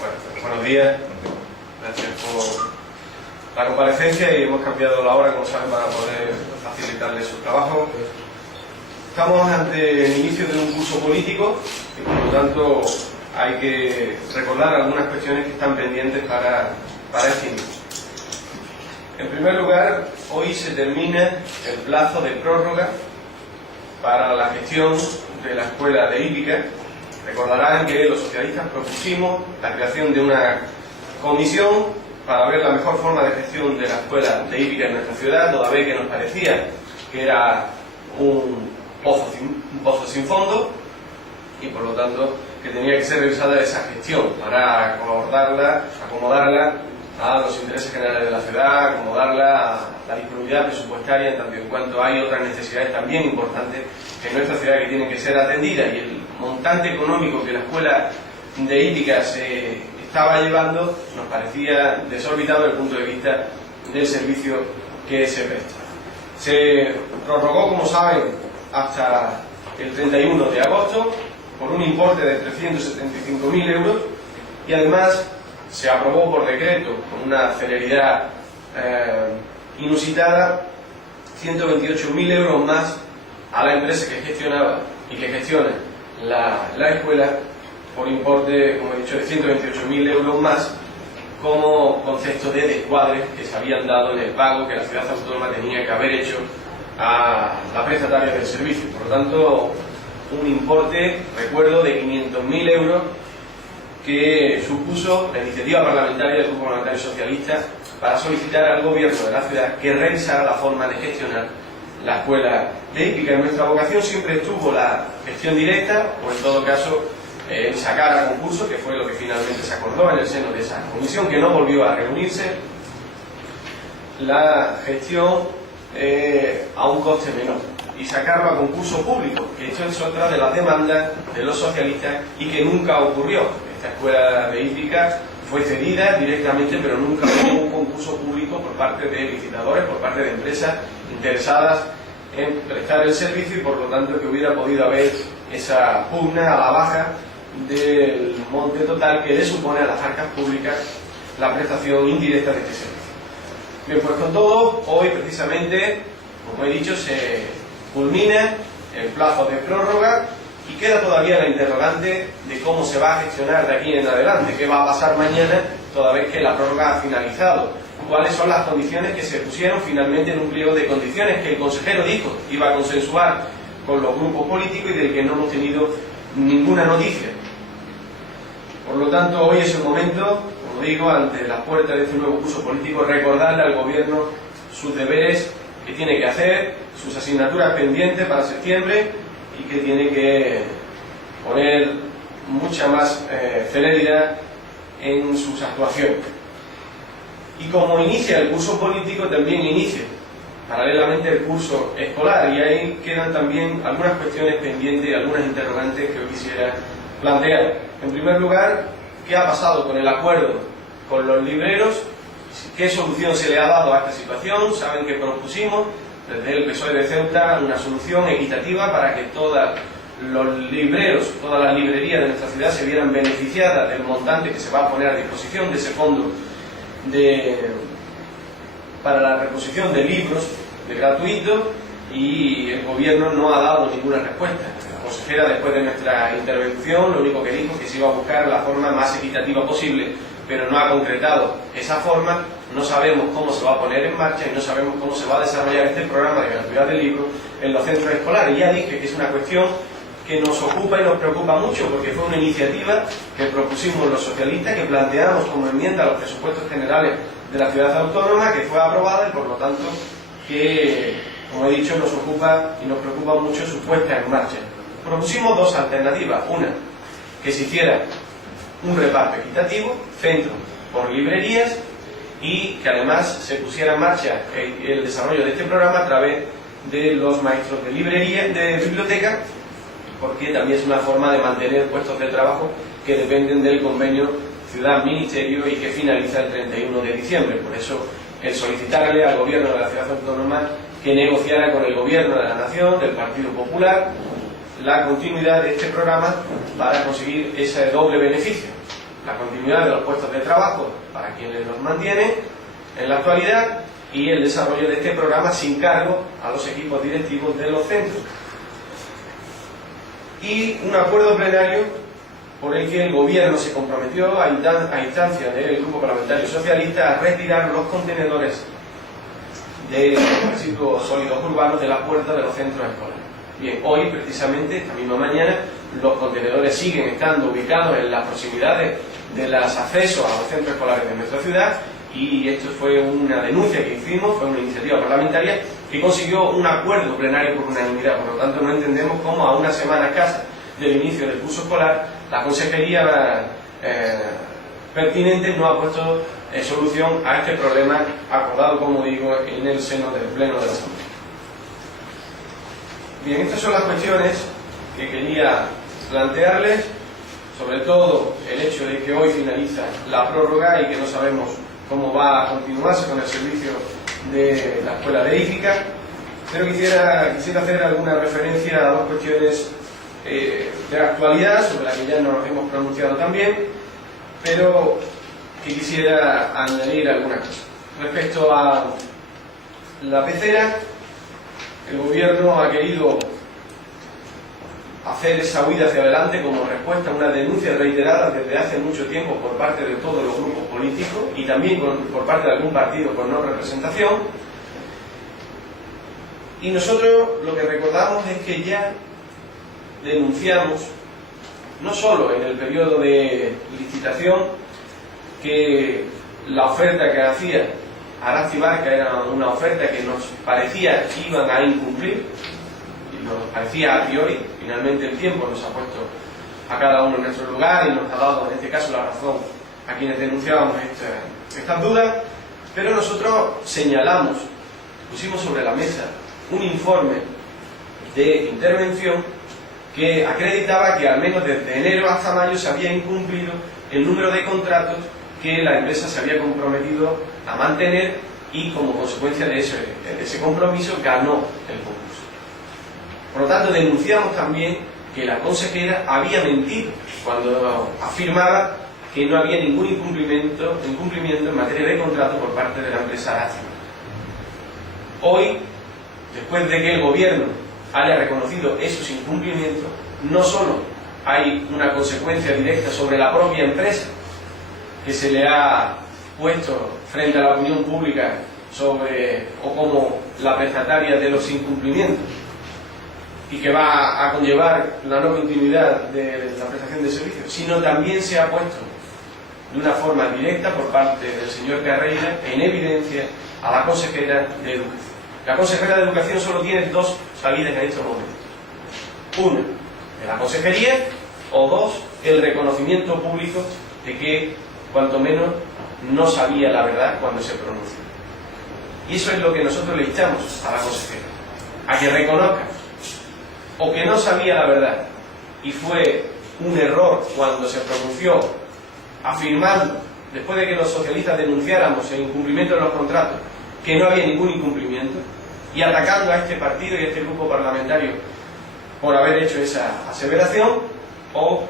Bueno, buenos días. Gracias por la comparecencia y hemos cambiado la hora, como saben, para poder facilitarles su trabajo. Estamos ante el inicio de un curso político y por lo tanto hay que recordar algunas cuestiones que están pendientes para este inicio. En primer lugar, hoy se termina el plazo de prórroga para la gestión de la escuela de hípica. Recordarán que los socialistas propusimos la creación de una comisión para ver la mejor forma de gestión de la escuela de hípica en nuestra ciudad, toda vez que nos parecía que era un pozo sin fondo y por lo tanto que tenía que ser revisada esa gestión para acomodarla a los intereses generales de la ciudad, acomodarla a la disponibilidad presupuestaria, en tanto en cuanto hay otras necesidades también importantes en nuestra ciudad que tienen que ser atendidas, y el montante económico que la escuela de hípica se estaba llevando nos parecía desorbitado desde el punto de vista del servicio que se presta. Se prorrogó, como saben, hasta el 31 de agosto por un importe de 375.000 euros y además se aprobó por decreto con una celeridad inusitada 128.000 euros más a la empresa que gestionaba y que gestiona la escuela por importe, como he dicho, de 128.000 euros más como concepto de descuadres que se habían dado en el pago que la ciudad autónoma tenía que haber hecho a la prestataria del servicio. Por lo tanto, un importe, recuerdo, de 500.000 euros que supuso la iniciativa parlamentaria del Grupo Parlamentario Socialista para solicitar al gobierno de la ciudad que revisara la forma de gestionar la escuela de hípica. En nuestra vocación siempre estuvo la gestión directa, o en todo caso sacar a concurso, que fue lo que finalmente se acordó en el seno de esa comisión, que no volvió a reunirse, la gestión a un coste menor y sacarlo a concurso público, que esto es otra de las demandas de los socialistas y que nunca ocurrió. Esta escuela de hípica fue cedida directamente, pero nunca hubo un concurso público por parte de licitadores, por parte de empresas interesadas en prestar el servicio, y por lo tanto que hubiera podido haber esa pugna a la baja del monte total que le supone a las arcas públicas la prestación indirecta de este servicio. Bien, pues con todo, hoy precisamente, como he dicho, se culmina el plazo de prórroga y queda todavía la interrogante de cómo se va a gestionar de aquí en adelante, qué va a pasar mañana toda vez que la prórroga ha finalizado, cuáles son las condiciones que se pusieron finalmente en un pliego de condiciones que el consejero dijo iba a consensuar con los grupos políticos y del que no hemos tenido ninguna noticia. Por lo tanto, hoy es el momento, como digo, ante las puertas de este nuevo curso político, recordarle al gobierno sus deberes que tiene que hacer, sus asignaturas pendientes para septiembre y que tiene que poner mucha más celeridad en sus actuaciones. Y como inicia el curso político, también inicia paralelamente el curso escolar, y ahí quedan también algunas cuestiones pendientes y algunas interrogantes que yo quisiera plantear. En primer lugar, ¿qué ha pasado con el acuerdo con los libreros? ¿Qué solución se le ha dado a esta situación? Saben que propusimos desde el PSOE de Ceuta una solución equitativa para que todos los libreros, todas las librerías de nuestra ciudad se vieran beneficiadas del montante que se va a poner a disposición de ese fondo para la reposición de libros gratuitos, y el gobierno no ha dado ninguna respuesta. La consejera, después de nuestra intervención, lo único que dijo es que se iba a buscar la forma más equitativa posible, pero no ha concretado esa forma. No sabemos cómo se va a poner en marcha y no sabemos cómo se va a desarrollar este programa de gratuidad del libro en los centros escolares. Ya dije que es una cuestión que nos ocupa y nos preocupa mucho, porque fue una iniciativa que propusimos los socialistas, que planteamos como enmienda a los presupuestos generales de la ciudad autónoma, que fue aprobada y por lo tanto que, como he dicho, nos ocupa y nos preocupa mucho su puesta en marcha. Propusimos dos alternativas: una, que se hiciera un reparto equitativo, centro por librerías, y que además se pusiera en marcha el desarrollo de este programa a través de los maestros de librería, de biblioteca, porque también es una forma de mantener puestos de trabajo que dependen del convenio Ciudad-Ministerio y que finaliza el 31 de diciembre. Por eso, el solicitarle al gobierno de la ciudad autónoma que negociara con el gobierno de la nación, del Partido Popular, la continuidad de este programa para conseguir ese doble beneficio. la continuidad de los puestos de trabajo para quienes los mantienen en la actualidad y el desarrollo de este programa sin cargo a los equipos directivos de los centros. Y un acuerdo plenario por el que el Gobierno se comprometió a instancia del Grupo Parlamentario Socialista a retirar los contenedores de residuos sólidos urbanos de las puertas de los centros escolares. Bien, hoy precisamente, esta misma mañana, los contenedores siguen estando ubicados en las proximidades de los accesos a los centros escolares de nuestra ciudad, y esto fue una denuncia que hicimos, fue una iniciativa parlamentaria que consiguió un acuerdo plenario por unanimidad. Por lo tanto, no entendemos cómo a una semana escasa del inicio del curso escolar la consejería pertinente no ha puesto solución a este problema acordado, como digo, en el seno del Pleno de la Asamblea. Bien, estas son las cuestiones que quería plantearles, sobre todo el hecho de que hoy finaliza la prórroga y que no sabemos cómo va a continuarse con el servicio de la Escuela de Hípica, pero quisiera hacer alguna referencia a dos cuestiones de actualidad, sobre las que ya nos hemos pronunciado también, pero que quisiera añadir alguna cosa. Respecto a la pecera, el Gobierno ha querido hacer esa huida hacia adelante como respuesta a una denuncia reiterada desde hace mucho tiempo por parte de todos los grupos políticos y también por parte de algún partido con no representación. Y nosotros lo que recordamos es que ya denunciamos, no solo en el periodo de licitación, que la oferta que hacía Arasti Barca era una oferta que nos parecía que iban a incumplir, y nos parecía a priori. Finalmente el tiempo nos ha puesto a cada uno en nuestro lugar y nos ha dado en este caso la razón a quienes denunciábamos estas dudas, pero nosotros señalamos, pusimos sobre la mesa un informe de intervención que acreditaba que al menos desde enero hasta mayo se había incumplido el número de contratos que la empresa se había comprometido a mantener, y como consecuencia de ese compromiso ganó el concurso. Por lo tanto, denunciamos también que la consejera había mentido cuando afirmaba que no había ningún incumplimiento en materia de contrato por parte de la empresa Arasti. Hoy, después de que el Gobierno haya reconocido esos incumplimientos, no solo hay una consecuencia directa sobre la propia empresa, que se le ha puesto frente a la opinión pública o como la prestataria de los incumplimientos, y que va a conllevar la no continuidad de la prestación de servicios, sino también se ha puesto de una forma directa por parte del señor Carreira en evidencia a la consejera de Educación. La consejera de Educación solo tiene dos salidas en estos momentos: una, de la consejería, o dos, el reconocimiento público de que cuanto menos no sabía la verdad cuando se pronunció. Y eso es lo que nosotros le instamos a la consejera, a que reconozca o que no sabía la verdad y fue un error cuando se pronunció afirmando, después de que los socialistas denunciáramos el incumplimiento de los contratos, que no había ningún incumplimiento, y atacando a este partido y a este grupo parlamentario por haber hecho esa aseveración, o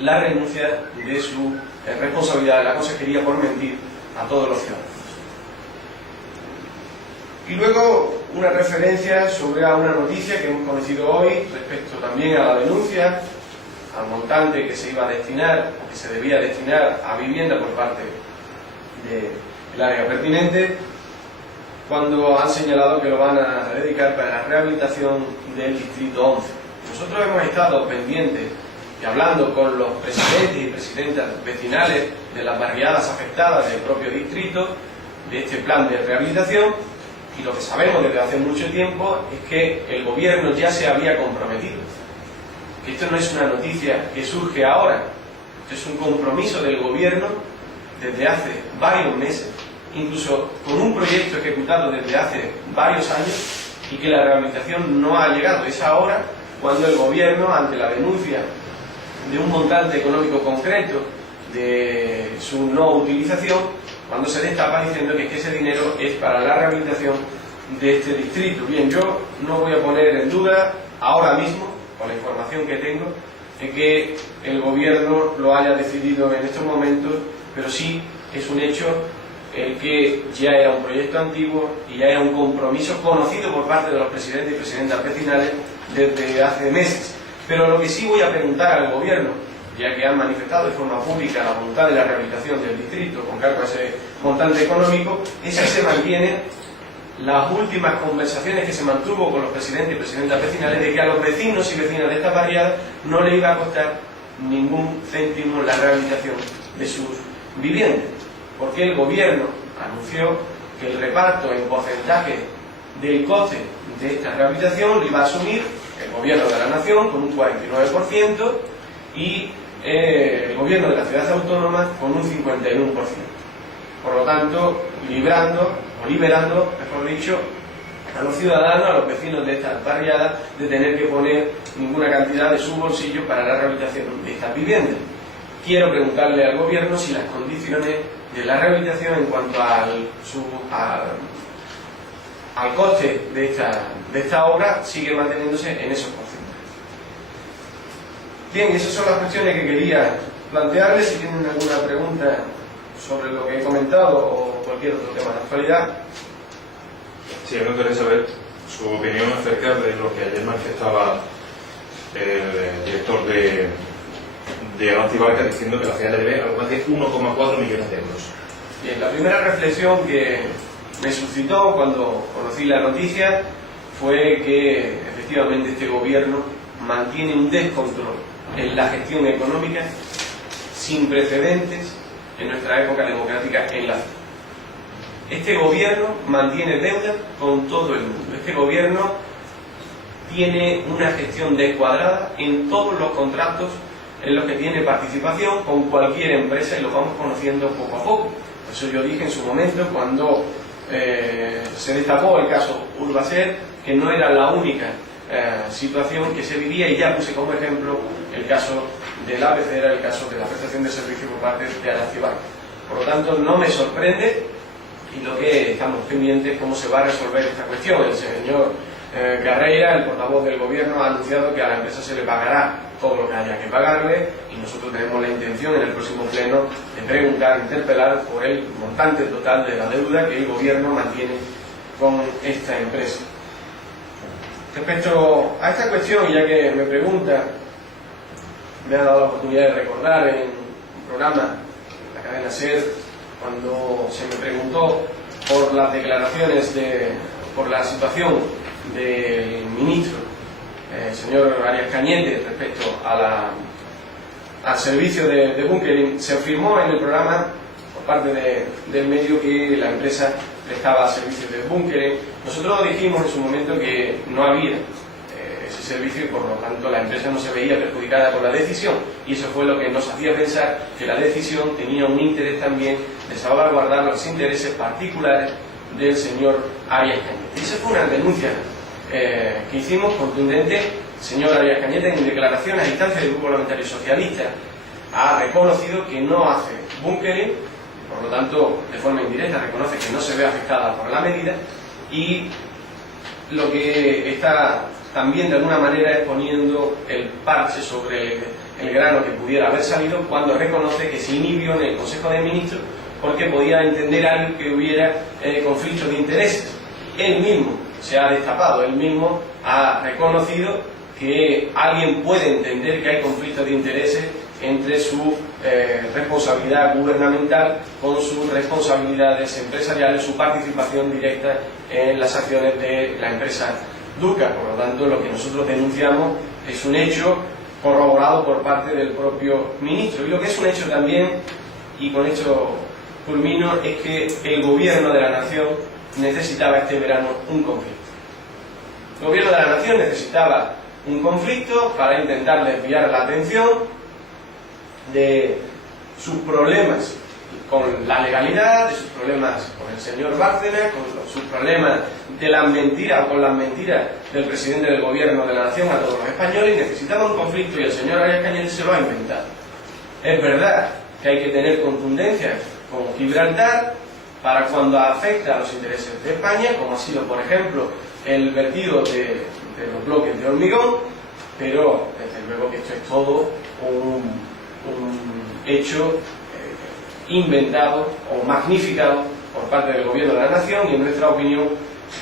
la renuncia de su responsabilidad de la consejería por mentir a todos los ciudadanos. Y luego una referencia sobre una noticia que hemos conocido hoy respecto también a la denuncia, al montante que se iba a destinar o que se debía destinar a vivienda por parte del área pertinente, cuando han señalado que lo van a dedicar para la rehabilitación del Distrito 11. Nosotros hemos estado pendientes y hablando con los presidentes y presidentas vecinales de las barriadas afectadas del propio distrito de este plan de rehabilitación, y lo que sabemos desde hace mucho tiempo es que el Gobierno ya se había comprometido. Que esto no es una noticia que surge ahora, esto es un compromiso del Gobierno desde hace varios meses, incluso con un proyecto ejecutado desde hace varios años, y que la rehabilitación no ha llegado. Es ahora cuando el Gobierno, ante la denuncia de un montante económico concreto de su no utilización, cuando se destapa diciendo que ese dinero es para la rehabilitación de este distrito. Bien, yo no voy a poner en duda ahora mismo, con la información que tengo, de que el gobierno lo haya decidido en estos momentos, pero sí es un hecho el que ya era un proyecto antiguo y ya era un compromiso conocido por parte de los presidentes y presidentas vecinales desde hace meses. Pero lo que sí voy a preguntar al gobierno, ya que han manifestado de forma pública la voluntad de la rehabilitación del distrito con cargo a ese montante económico, es si se mantienen las últimas conversaciones que se mantuvo con los presidentes y presidentas vecinales de que a los vecinos y vecinas de esta barriada no le iba a costar ningún céntimo la rehabilitación de sus viviendas, porque el gobierno anunció que el reparto en porcentaje del coste de esta rehabilitación lo iba a asumir el gobierno de la nación con un 49% y el gobierno de la ciudad autónoma con un 51%. Por lo tanto, liberando, mejor dicho, a los ciudadanos, a los vecinos de estas barriadas, de tener que poner ninguna cantidad de su bolsillo para la rehabilitación de estas viviendas. Quiero preguntarle al gobierno si las condiciones de la rehabilitación en cuanto al coste de esta obra sigue manteniéndose en esos porcentajes. Bien, esas son las cuestiones que quería plantearles. Si tienen alguna pregunta sobre lo que he comentado o cualquier otro tema de actualidad. Sí, me gustaría saber su opinión acerca de lo que ayer manifestaba el director de Avanti Barca, diciendo que la ciudad le debe algo más de 1,4 millones de euros. Bien, la primera reflexión que me suscitó cuando conocí la noticia fue que efectivamente este gobierno mantiene un descontrol en la gestión económica sin precedentes en nuestra época democrática en la ciudad. Este gobierno mantiene deuda con todo el mundo. Este gobierno tiene una gestión descuadrada en todos los contratos en los que tiene participación con cualquier empresa y lo vamos conociendo poco a poco. Por eso yo dije en su momento, cuando se destapó el caso Urbaser, que no era la única situación que se vivía, y ya puse como ejemplo el caso de la pecera, el caso de la prestación de servicio por parte de Avanti Barca. Por lo tanto, no me sorprende, y lo que estamos pendientes es cómo se va a resolver esta cuestión. El señor Carreira, el portavoz del gobierno, ha anunciado que a la empresa se le pagará todo lo que haya que pagarle, y nosotros tenemos la intención en el próximo pleno de preguntar, interpelar por el montante total de la deuda que el gobierno mantiene con esta empresa. Respecto a esta cuestión, ya que me pregunta, me ha dado la oportunidad de recordar en un programa de la cadena SER, cuando se me preguntó por las declaraciones por la situación del ministro, el señor Arias Cañete, respecto al servicio de bunkering. Se afirmó en el programa por parte del medio que la empresa prestaba servicios de bunkering. Nosotros dijimos en su momento que no había ese servicio y por lo tanto la empresa no se veía perjudicada por la decisión, y eso fue lo que nos hacía pensar que la decisión tenía un interés también de salvaguardar los intereses particulares del señor Arias Cañete. Y esa fue una denuncia que hicimos contundente. El señor Arias Cañete, en declaración a instancia del Grupo Parlamentario Socialista, ha reconocido que no hace bunkering, por lo tanto de forma indirecta reconoce que no se ve afectada por la medida, y lo que está también de alguna manera es poniendo el parche sobre el grano que pudiera haber salido, cuando reconoce que se inhibió en el Consejo de Ministros porque podía entender alguien que hubiera conflictos de intereses. Él mismo se ha destapado, él mismo ha reconocido que alguien puede entender que hay conflictos de intereses entre su responsabilidad gubernamental con sus responsabilidades empresariales, su participación directa en las acciones de la empresa Duca. Por lo tanto, lo que nosotros denunciamos es un hecho corroborado por parte del propio ministro. Y lo que es un hecho también, y con esto culmino, es que el gobierno de la nación necesitaba este verano un conflicto. El gobierno de la nación necesitaba un conflicto para intentar desviar la atención de sus problemas con la legalidad, de sus problemas con el señor Bárcenas, con sus problemas de las mentiras o con las mentiras del presidente del gobierno de la nación a todos los españoles, y necesitaba un conflicto, y el señor Arias Cañete se lo ha inventado. Es verdad que hay que tener contundencia con Gibraltar para cuando afecta a los intereses de España, como ha sido, por ejemplo, el vertido de los bloques de hormigón, pero desde luego que esto es todo un hecho inventado o magnificado por parte del gobierno de la nación y, en nuestra opinión,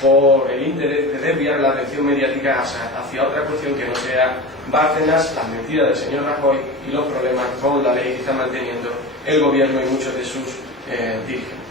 por el interés de desviar la atención mediática hacia otra cuestión que no sea Bárcenas, las mentiras del señor Rajoy y los problemas con la ley que está manteniendo el gobierno y muchos de sus dirigentes.